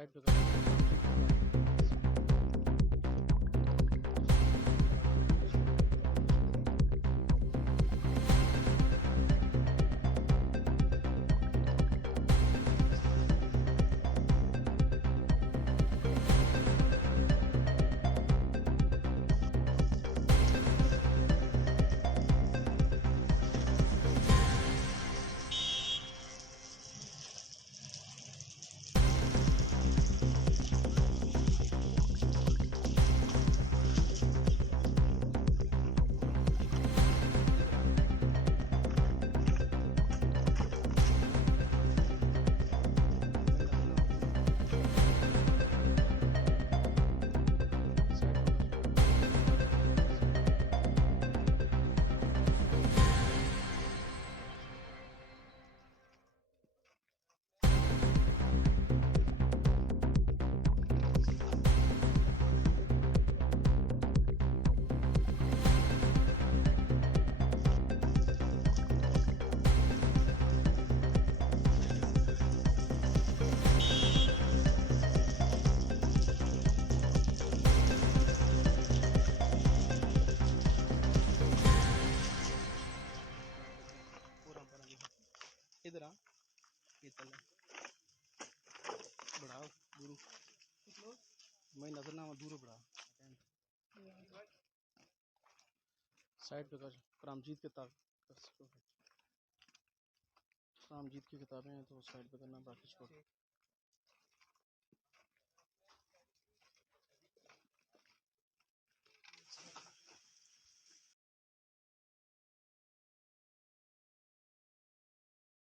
Side पे कर। पूरा इधर आ, ये चल बढ़ाओ दूर मैं नजर ना दूर बढ़ा साइड पे कर। रामजीत रामजीत की किताबें हैं तो साइड पे करना, बाकी छोड़।